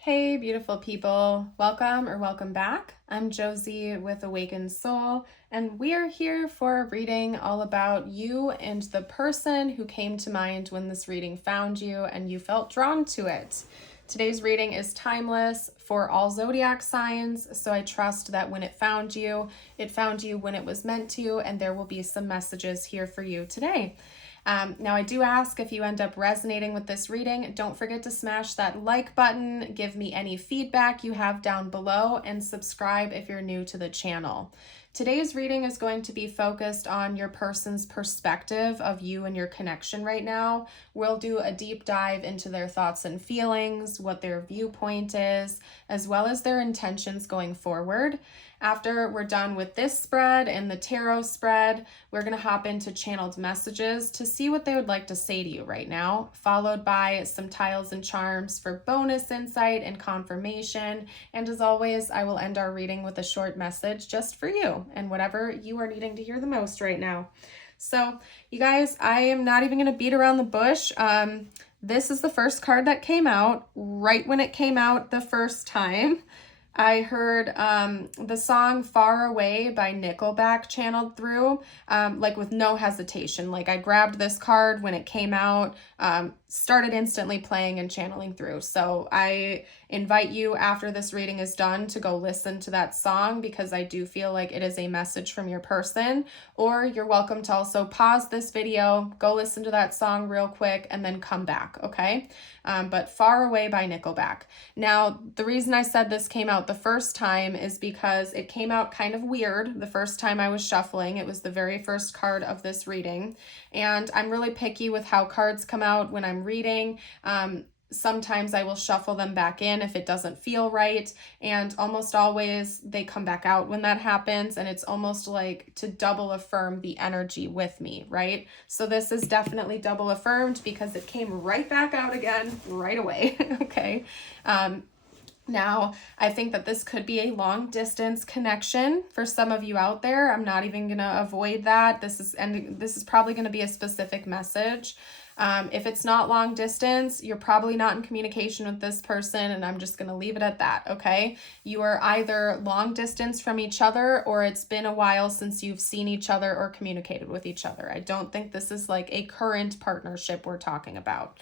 Hey, beautiful people. Welcome back. I'm Josie with Awakened Soul, and we are here for a reading all about you and the person who came to mind when this reading found you and you felt drawn to it. Today's reading is timeless for all zodiac signs, so I trust that when it found you when it was meant to, and there will be some messages here for you today. Now, I do ask if you end up resonating with this reading, don't forget to smash that like button, give me any feedback you have down below, and subscribe if you're new to the channel. Today's reading is going to be focused on your person's perspective of you and your connection right now. We'll do a deep dive into their thoughts and feelings, what their viewpoint is, as well as their intentions going forward. After we're done with this spread and the tarot spread, we're going to hop into channeled messages to see what they would like to say to you right now, followed by some tiles and charms for bonus insight and confirmation. And as always, I will end our reading with a short message just for you and whatever you are needing to hear the most right now. So, you guys, I am not even going to beat around the bush. This is the first card that came out right when it came out the first time. I heard the song Far Away by Nickelback channeled through, like with no hesitation. Like I grabbed this card when it came out, started instantly playing and channeling through. So I invite you after this reading is done to go listen to that song because I do feel like it is a message from your person. Or you're welcome to also pause this video, go listen to that song real quick, and then come back, okay? But Far Away by Nickelback. Now, the reason I said this came out the first time is because it came out kind of weird the first time I was shuffling. It was the very first card of this reading. And I'm really picky with how cards come out when I'm reading. Sometimes I will shuffle them back in if it doesn't feel right, and almost always they come back out when that happens, and it's almost like to double affirm the energy with me, right? So this is definitely double affirmed because it came right back out again right away, okay? Now, I think that this could be a long distance connection for some of you out there. I'm not even going to avoid that. This is probably going to be a specific message. If it's not long distance, you're probably not in communication with this person, and I'm just going to leave it at that, okay? You are either long distance from each other, or it's been a while since you've seen each other or communicated with each other. I don't think this is like a current partnership we're talking about.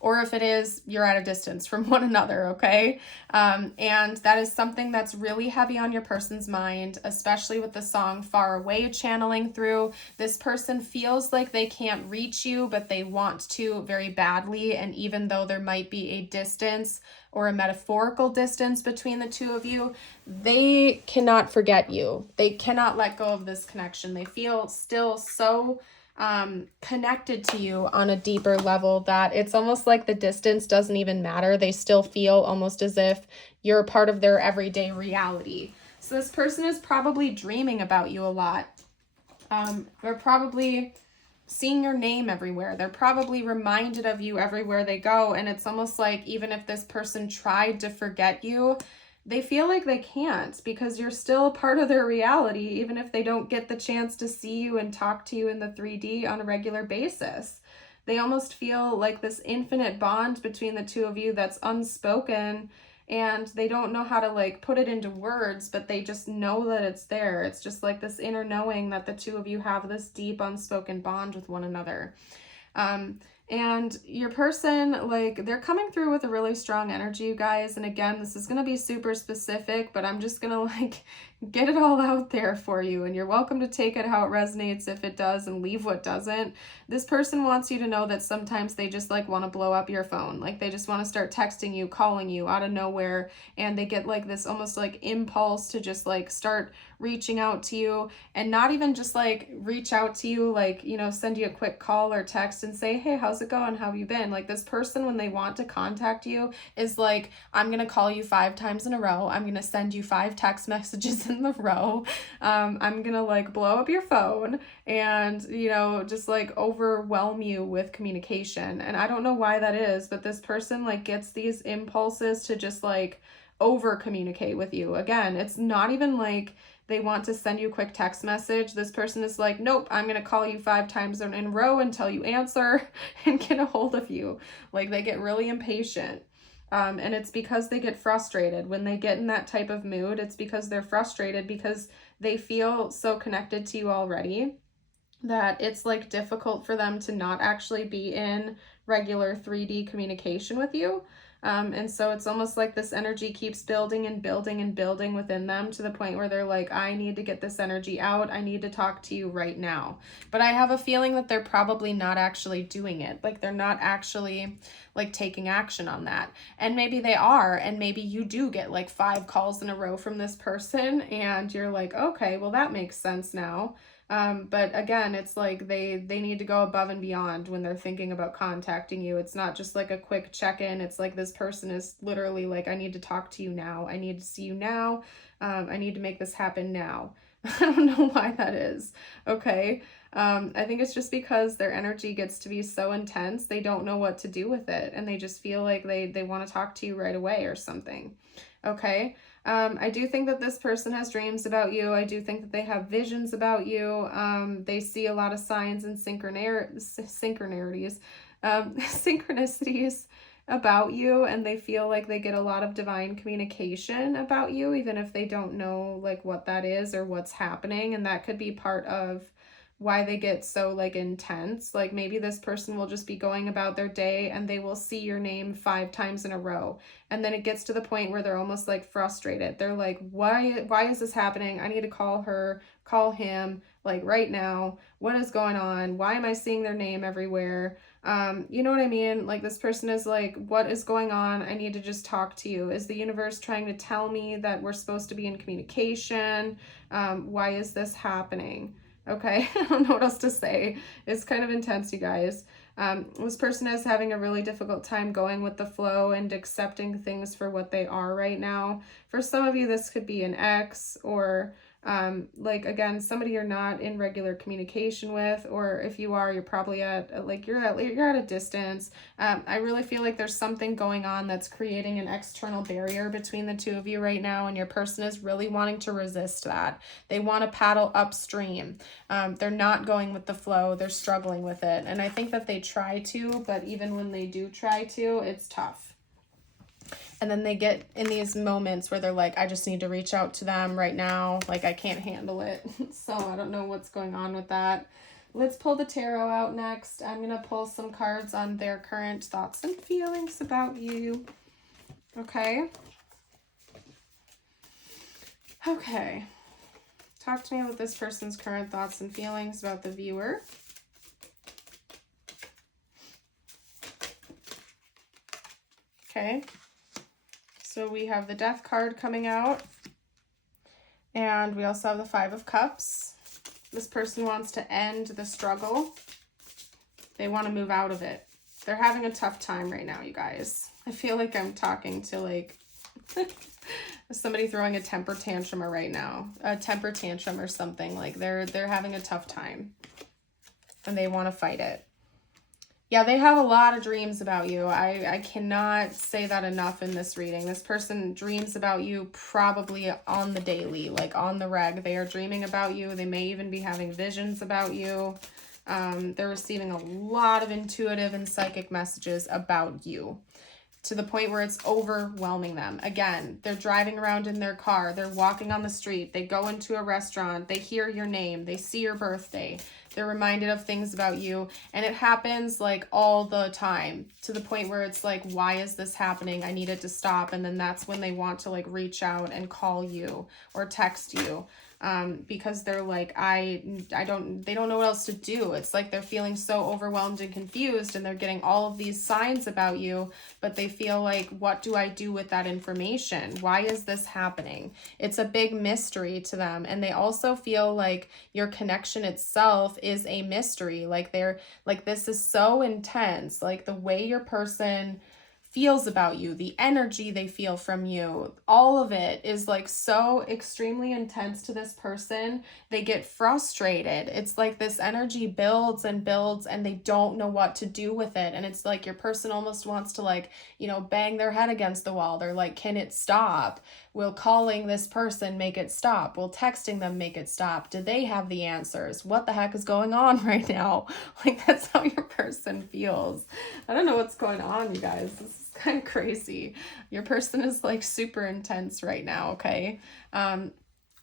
Or if it is, you're at a distance from one another, okay? And that is something that's really heavy on your person's mind, especially with the song Far Away channeling through. This person feels like they can't reach you, but they want to very badly. And even though there might be a distance or a metaphorical distance between the two of you, they cannot forget you. They cannot let go of this connection. They feel still so connected to you on a deeper level that it's almost like the distance doesn't even matter. They still feel almost as if you're a part of their everyday reality. So this person is probably dreaming about you a lot. They're probably seeing your name everywhere. They're probably reminded of you everywhere they go. And it's almost like even if this person tried to forget you, they feel like they can't because you're still part of their reality, even if they don't get the chance to see you and talk to you in the 3D on a regular basis. They almost feel like this infinite bond between the two of you that's unspoken, and they don't know how to like put it into words, but they just know that it's there. It's just like this inner knowing that the two of you have this deep unspoken bond with one another. And your person, like, they're coming through with a really strong energy, you guys. And again, this is going to be super specific, but I'm just going to like get it all out there for you. And you're welcome to take it how it resonates if it does and leave what doesn't. This person wants you to know that sometimes they just like want to blow up your phone. Like they just want to start texting you, calling you out of nowhere. And they get like this almost like impulse to just like start reaching out to you, and not even just like reach out to you, like, you know, send you a quick call or text and say, hey, how's it going? How have you been? Like this person, when they want to contact you, is like, I'm going to call you 5 times in a row. I'm going to send you 5 text messages in the row. I'm going to like blow up your phone and, you know, just like overwhelm you with communication. And I don't know why that is, but this person like gets these impulses to just like over communicate with you. Again, it's not even like they want to send you a quick text message. This person is like, nope, I'm going to call you 5 times in a row until you answer and get a hold of you. Like they get really impatient. And it's because they get frustrated. When they get in that type of mood, it's because they're frustrated because they feel so connected to you already that it's like difficult for them to not actually be in regular 3D communication with you. And so it's almost like this energy keeps building and building and building within them to the point where they're like, I need to get this energy out. I need to talk to you right now. But I have a feeling that they're probably not actually doing it. Like they're not actually like taking action on that. And maybe they are, and maybe you do get like 5 calls in a row from this person and you're like, okay, well that makes sense now. But again, it's like they need to go above and beyond when they're thinking about contacting you. It's not just like a quick check-in. It's like this person is literally like, I need to talk to you now. I need to see you now. I need to make this happen now. I don't know why that is. Okay. I think it's just because their energy gets to be so intense, they don't know what to do with it. And they just feel like they want to talk to you right away or something. Okay. I do think that this person has dreams about you. I do think that they have visions about you. They see a lot of signs and synchronicities about you, and they feel like they get a lot of divine communication about you, even if they don't know like what that is or what's happening. And that could be part of why they get so like intense. Like maybe this person will just be going about their day and they will see your name 5 times in a row. And then it gets to the point where they're almost like frustrated. They're like, why is this happening? I need to call her, call him, like right now. What is going on? Why am I seeing their name everywhere? You know what I mean? Like this person is like, what is going on? I need to just talk to you. Is the universe trying to tell me that we're supposed to be in communication? Why is this happening? Okay, I don't know what else to say. It's kind of intense, you guys. This person is having a really difficult time going with the flow and accepting things for what they are right now. For some of you, this could be an ex or like, again, somebody you're not in regular communication with, or if you are, you're probably at, like, you're at a distance. I really feel like there's something going on that's creating an external barrier between the two of you right now, and your person is really wanting to resist that. They want to paddle upstream. They're not going with the flow. They're struggling with it. And I think that they try to, but even when they do try to, it's tough. And then they get in these moments where they're like, I just need to reach out to them right now. Like, I can't handle it. So I don't know what's going on with that. Let's pull the tarot out next. I'm going to pull some cards on their current thoughts and feelings about you. Okay. Okay. Talk to me about this person's current thoughts and feelings about the viewer. Okay. So we have the Death card coming out, and we also have the 5 of Cups. This person wants to end the struggle. They want to move out of it. They're having a tough time right now, you guys. I feel like I'm talking to like somebody throwing a temper tantrum right now, a temper tantrum or something. Like they're having a tough time and they want to fight it. Yeah, they have a lot of dreams about you. I cannot say that enough in this reading. This person dreams about you probably on the daily, like on the reg. They are dreaming about you. They may even be having visions about you. They're receiving a lot of intuitive and psychic messages about you, to the point where it's overwhelming them. Again, they're driving around in their car. They're walking on the street. They go into a restaurant. They hear your name. They see your birthday. They're reminded of things about you. And it happens like all the time, to the point where it's like, why is this happening? I need it to stop. And then that's when they want to like reach out and call you or text you. Because they're like, they don't know what else to do. It's like they're feeling so overwhelmed and confused, and they're getting all of these signs about you, but they feel like, what do I do with that information? Why is this happening? It's a big mystery to them. And they also feel like your connection itself is a mystery. Like they're like, this is so intense. Like the way your person feels about you, the energy they feel from you, all of it is like so extremely intense to this person. They get frustrated. It's like this energy builds and builds and they don't know what to do with it. And it's like your person almost wants to like, you know, bang their head against the wall. They're like, can it stop? Will calling this person make it stop? Will texting them make it stop? Do they have the answers? What the heck is going on right now? Like, that's how your person feels. I don't know what's going on, you guys. This is kind of crazy. Your person is like super intense right now, okay?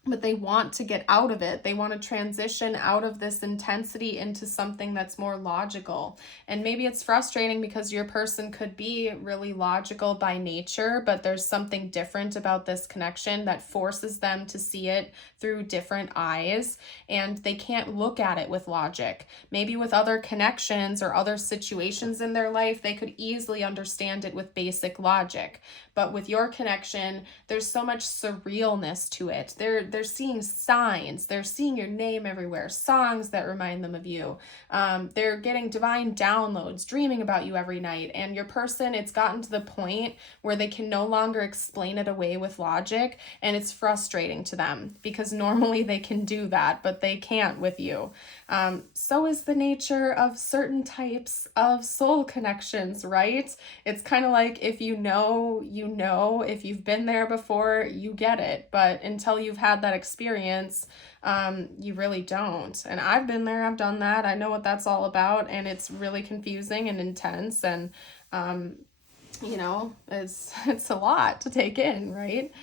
But they want to get out of it. They want to transition out of this intensity into something that's more logical. And maybe it's frustrating because your person could be really logical by nature, but there's something different about this connection that forces them to see it through different eyes, and they can't look at it with logic. Maybe with other connections or other situations in their life, they could easily understand it with basic logic. But with your connection, there's so much surrealness to it. They're seeing signs. They're seeing your name everywhere, songs that remind them of you. They're getting divine downloads, dreaming about you every night. And your person, it's gotten to the point where they can no longer explain it away with logic. And it's frustrating to them because normally they can do that, but they can't with you. So is the nature of certain types of soul connections, right? It's kind of like if you know, if you've been there before, you get it. But until you've had that experience, you really don't. And I've been there, I've done that. I know what that's all about, and it's really confusing and intense, and it's a lot to take in, right?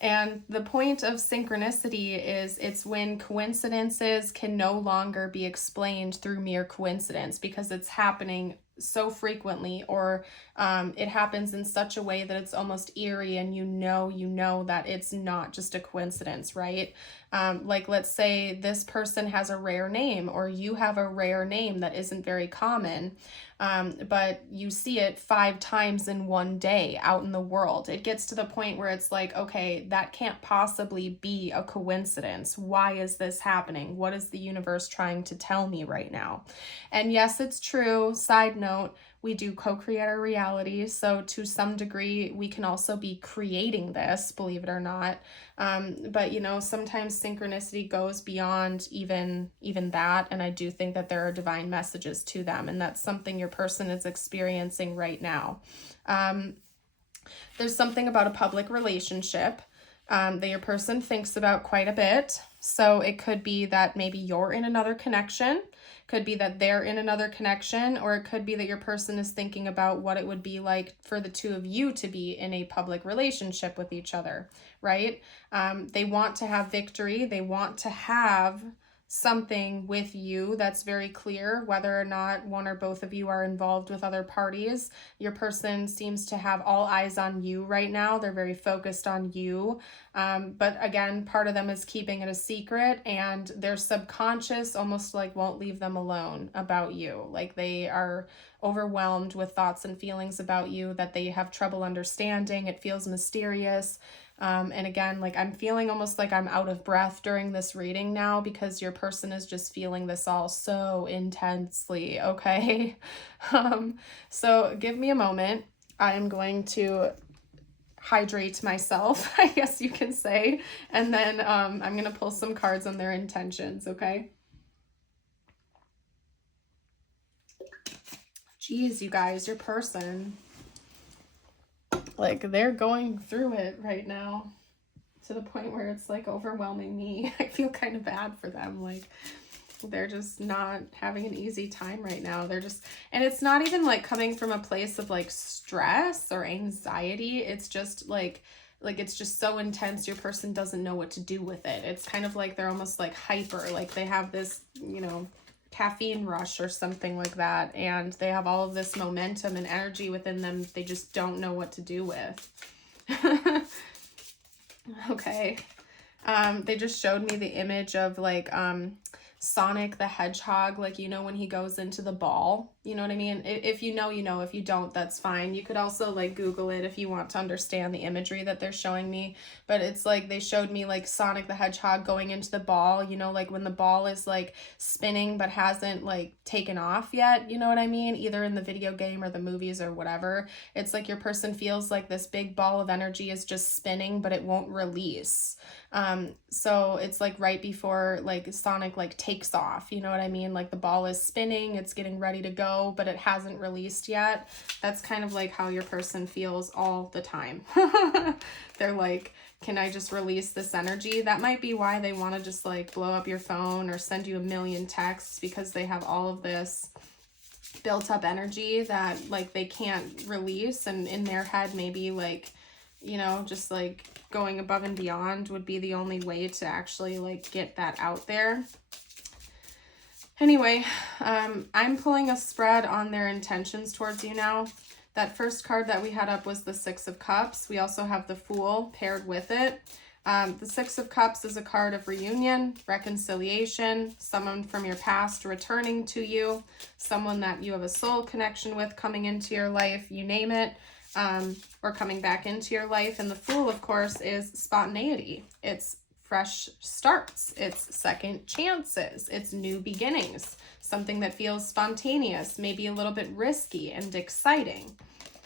And the point of synchronicity is it's when coincidences can no longer be explained through mere coincidence because it's happening so frequently, or it happens in such a way that it's almost eerie, and you know that it's not just a coincidence, right? Like, let's say this person has a rare name, or you have a rare name that isn't very common, but you see it 5 times in one day out in the world. It gets to the point where it's like, okay, that can't possibly be a coincidence. Why is this happening? What is the universe trying to tell me right now? And yes, it's true. Side note, we do co-create our reality. So to some degree, we can also be creating this, believe it or not. But sometimes synchronicity goes beyond even that. And I do think that there are divine messages to them. And that's something your person is experiencing right now. There's something about a public relationship that your person thinks about quite a bit. So it could be that maybe you're in another connection, could be that they're in another connection, or it could be that your person is thinking about what it would be like for the two of you to be in a public relationship with each other, right? They want to have victory. They want to have something with you that's very clear, whether or not one or both of you are involved with other parties. Your person seems to have all eyes on you right now. They're very focused on you. But again, part of them is keeping it a secret, and their subconscious almost like won't leave them alone about you. Like they are overwhelmed with thoughts and feelings about you that they have trouble understanding. It feels mysterious. And again, like I'm feeling almost like I'm out of breath during this reading now because your person is just feeling this all so intensely, okay? So give me a moment. I'm going to hydrate myself, I guess you can say, and then I'm going to pull some cards on their intentions, okay? Geez, you guys, your person, like they're going through it right now to the point where it's like overwhelming me. I feel kind of bad for them. Like they're just not having an easy time right now. And it's not even like coming from a place of like stress or anxiety. It's just like it's just so intense. Your person doesn't know what to do with it. It's kind of like they're almost like hyper, like they have this, caffeine rush or something like that, and they have all of this momentum and energy within them they just don't know what to do with. Okay. They just showed me the image of like Sonic the Hedgehog, like when he goes into the ball, you know what I mean? If you know, if you don't, that's fine. You could also like Google it if you want to understand the imagery that they're showing me. But it's like they showed me like Sonic the Hedgehog going into the ball, like when the ball is like spinning but hasn't like taken off yet, you know what I mean? Either in the video game or the movies or whatever. It's like your person feels like this big ball of energy is just spinning, but it won't release. So it's like right before like Sonic like takes off, you know what I mean? Like the ball is spinning, it's getting ready to go, but it hasn't released yet. That's kind of like how your person feels all the time. They're like, can I just release this energy? That might be why they want to just like blow up your phone or send you a million texts, because they have all of this built up energy that like they can't release, and in their head maybe like, you know, just like going above and beyond would be the only way to actually like get that out there. Anyway, I'm pulling a spread on their intentions towards you now. That first card that we had up was the Six of Cups. We also have the Fool paired with it. The Six of Cups is a card of reunion, reconciliation, someone from your past returning to you, someone that you have a soul connection with coming into your life, you name it, or coming back into your life. And the Fool, of course, is spontaneity. It's fresh starts. It's second chances. It's new beginnings. Something that feels spontaneous, maybe a little bit risky and exciting.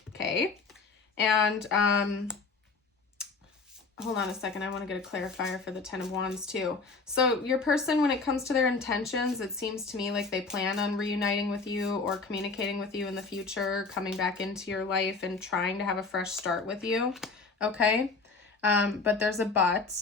Okay. And, hold on a second. I want to get a clarifier for the Ten of Wands too. So your person, when it comes to their intentions, it seems to me like they plan on reuniting with you or communicating with you in the future, coming back into your life and trying to have a fresh start with you. Okay. But there's a but.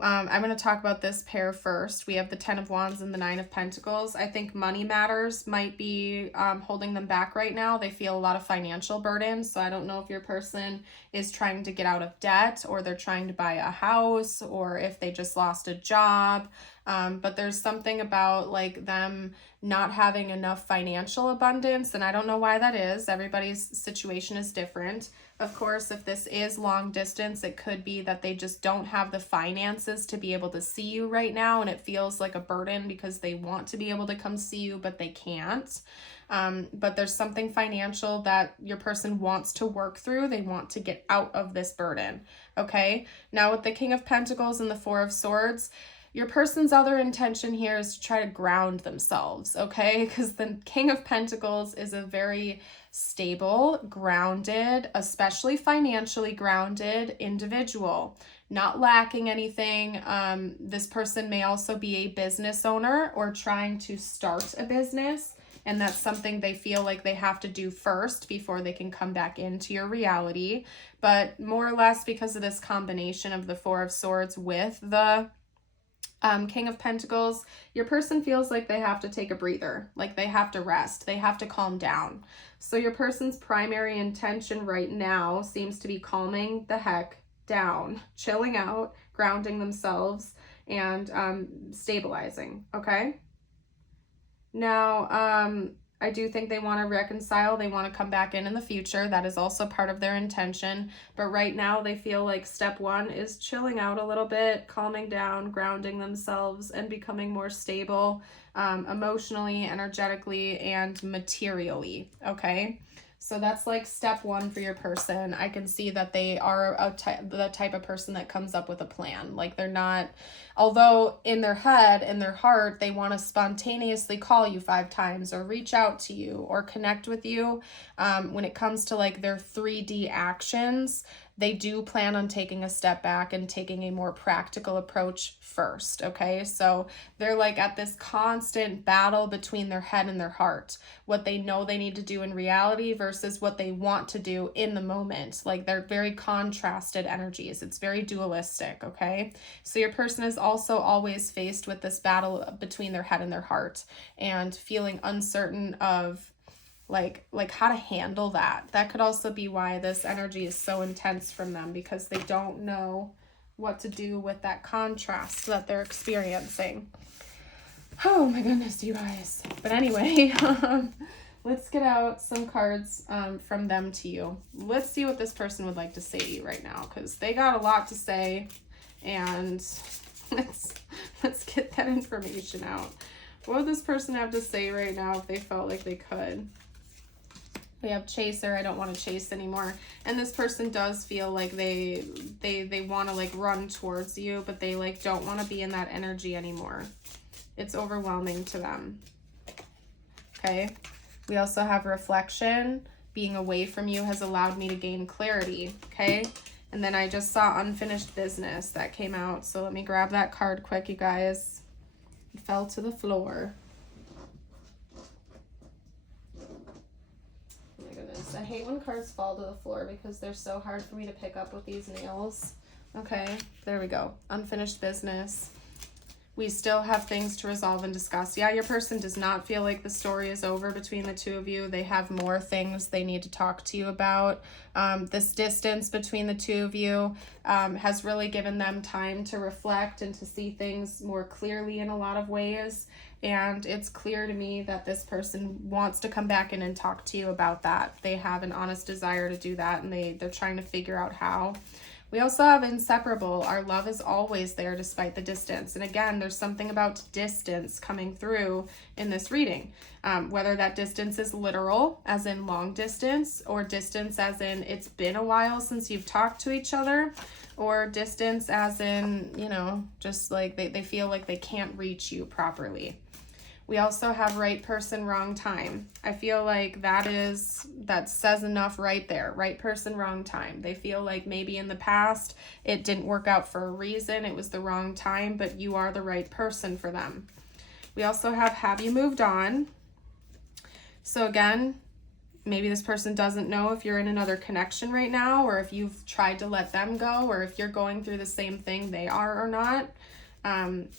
I'm going to talk about this pair first. We have the Ten of Wands and the Nine of Pentacles. I think money matters might be holding them back right now. They feel a lot of financial burden. So I don't know if your person is trying to get out of debt, or they're trying to buy a house, or if they just lost a job. But there's something about like them not having enough financial abundance, and I don't know why that is. Everybody's situation is different. Of course, if this is long distance, it could be that they just don't have the finances to be able to see you right now, and it feels like a burden because they want to be able to come see you, but they can't. But there's something financial that your person wants to work through. They want to get out of this burden. Okay. Now with the King of Pentacles and the Four of Swords, your person's other intention here is to try to ground themselves, okay? Because the King of Pentacles is a very stable, grounded, especially financially grounded individual, not lacking anything. This person may also be a business owner or trying to start a business, and that's something they feel like they have to do first before they can come back into your reality. But more or less because of this combination of the Four of Swords with the King of Pentacles, your person feels like they have to take a breather, like they have to rest, they have to calm down. So your person's primary intention right now seems to be calming the heck down, chilling out, grounding themselves, and stabilizing, okay? Now, I do think they want to reconcile. They want to come back in the future. That is also part of their intention. But right now they feel like step one is chilling out a little bit, calming down, grounding themselves, and becoming more stable emotionally, energetically, and materially. Okay. So that's like step one for your person. I can see that they are the type of person that comes up with a plan. Like they're not, although in their head, in their heart, they want to spontaneously call you 5 times or reach out to you or connect with you. When it comes to like their 3D actions, they do plan on taking a step back and taking a more practical approach first, okay? So they're like at this constant battle between their head and their heart, what they know they need to do in reality versus what they want to do in the moment. Like they're very contrasted energies. It's very dualistic, okay? So your person is also always faced with this battle between their head and their heart and feeling uncertain of like how to handle that. That could also be why this energy is so intense from them, because they don't know what to do with that contrast that they're experiencing. Oh my goodness, you guys. But anyway, let's get out some cards from them to you. Let's see what this person would like to say to you right now, because they got a lot to say, and let's get that information out. What would this person have to say right now if they felt like they could? We have chaser. I don't want to chase anymore. And this person does feel like they want to like run towards you, but they like don't want to be in that energy anymore. It's overwhelming to them. Okay. We also have reflection. Being away from you has allowed me to gain clarity. Okay. And then I just saw unfinished business that came out. So let me grab that card quick, you guys. It fell to the floor. I hate when cards fall to the floor because they're so hard for me to pick up with these nails. Okay, there we go. Unfinished business. We still have things to resolve and discuss. Yeah, your person does not feel like the story is over between the two of you. They have more things they need to talk to you about. This distance between the two of you has really given them time to reflect and to see things more clearly in a lot of ways. And it's clear to me that this person wants to come back in and talk to you about that. They have an honest desire to do that, and they're trying to figure out how. We also have inseparable. Our love is always there despite the distance. And again, there's something about distance coming through in this reading. Whether that distance is literal, as in long distance, or distance as in it's been a while since you've talked to each other, or distance as in, you know, just like they feel like they can't reach you properly. We also have right person, wrong time. I feel like that says enough right there. Right person, wrong time. They feel like maybe in the past it didn't work out for a reason. It was the wrong time, but you are the right person for them. We also have you moved on? So again, maybe this person doesn't know if you're in another connection right now, or if you've tried to let them go, or if you're going through the same thing they are or not.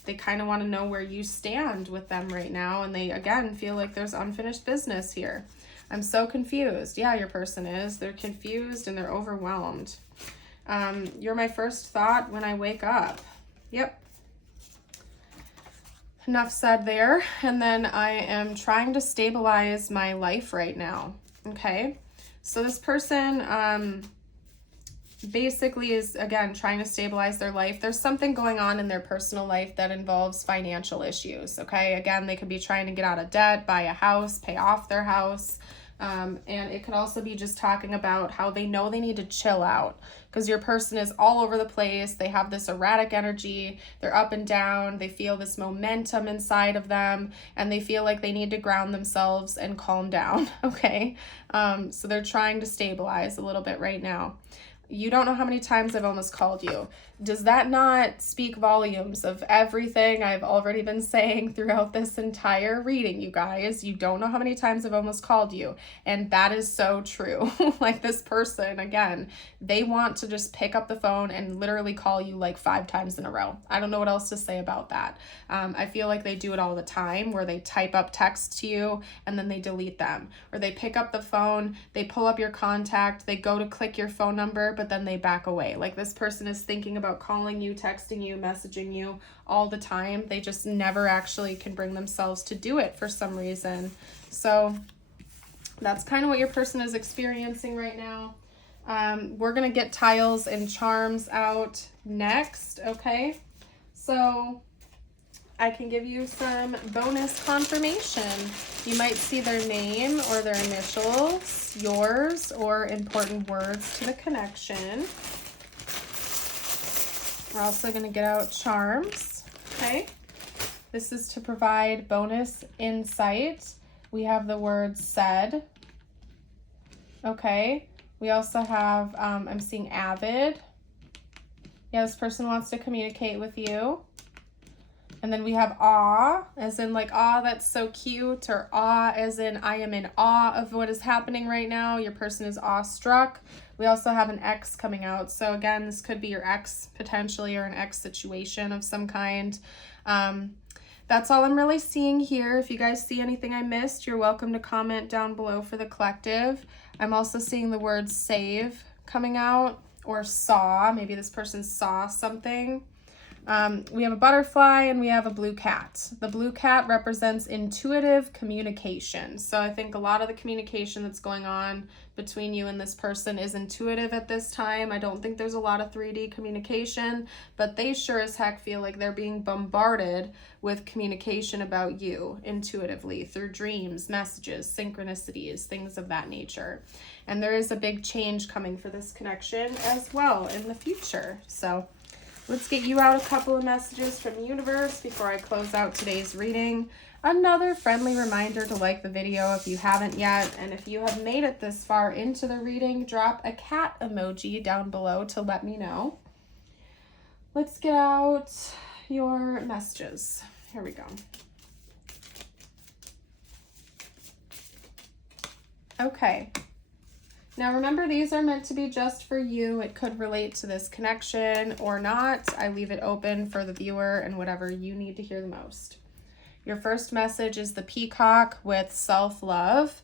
They kind of want to know where you stand with them right now. And they, again, feel like there's unfinished business here. I'm so confused. Yeah, your person is. They're confused and they're overwhelmed. You're my first thought when I wake up. Yep. Enough said there. And then I am trying to stabilize my life right now. Okay. So this person, basically is, again, trying to stabilize their life. There's something going on in their personal life that involves financial issues, okay? Again, they could be trying to get out of debt, buy a house, pay off their house. And it could also be just talking about how they know they need to chill out, because your person is all over the place. They have this erratic energy. They're up and down. They feel this momentum inside of them, and they feel like they need to ground themselves and calm down, okay? So they're trying to stabilize a little bit right now. You don't know how many times I've almost called you. Does that not speak volumes of everything I've already been saying throughout this entire reading, you guys? You don't know how many times I've almost called you. And that is so true. Like this person, again, they want to just pick up the phone and literally call you like 5 times in a row. I don't know what else to say about that. I feel like they do it all the time, where they type up texts to you and then they delete them. Or they pick up the phone, they pull up your contact, they go to click your phone number, but then they back away. Like this person is thinking about calling you, texting you, messaging you all the time. They just never actually can bring themselves to do it for some reason. So that's kind of what your person is experiencing right now. We're going to get tiles and charms out next, okay? So I can give you some bonus confirmation. You might see their name or their initials, yours, or important words to the connection. We're also going to get out charms, okay? This is to provide bonus insight. We have the word said, okay? We also have, I'm seeing avid. Yeah, this person wants to communicate with you. And then we have awe, as in like, awe, that's so cute, or awe as in I am in awe of what is happening right now. Your person is awestruck. We also have an ex coming out. So again, this could be your ex potentially, or an ex situation of some kind. That's all I'm really seeing here. If you guys see anything I missed, you're welcome to comment down below for the collective. I'm also seeing the word save coming out, or saw. Maybe this person saw something. We have a butterfly and we have a blue cat. The blue cat represents intuitive communication. So I think a lot of the communication that's going on between you and this person is intuitive at this time. I don't think there's a lot of 3D communication, but they sure as heck feel like they're being bombarded with communication about you intuitively through dreams, messages, synchronicities, things of that nature. And there is a big change coming for this connection as well in the future. So let's get you out a couple of messages from the universe before I close out today's reading. Another friendly reminder to like the video if you haven't yet. And if you have made it this far into the reading, drop a cat emoji down below to let me know. Let's get out your messages. Here we go. Okay. Now remember, these are meant to be just for you. It could relate to this connection or not. I leave it open for the viewer and whatever you need to hear the most. Your first message is the peacock with self-love.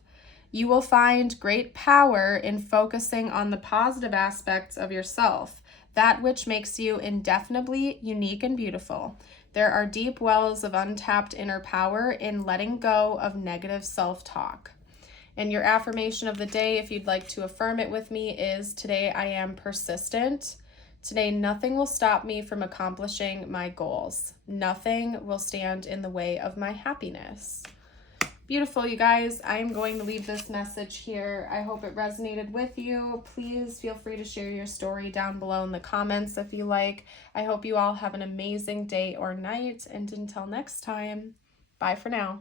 You will find great power in focusing on the positive aspects of yourself, that which makes you indefinably unique and beautiful. There are deep wells of untapped inner power in letting go of negative self-talk. And your affirmation of the day, if you'd like to affirm it with me, is today I am persistent. Today nothing will stop me from accomplishing my goals. Nothing will stand in the way of my happiness. Beautiful, you guys. I am going to leave this message here. I hope it resonated with you. Please feel free to share your story down below in the comments if you like. I hope you all have an amazing day or night. And until next time, bye for now.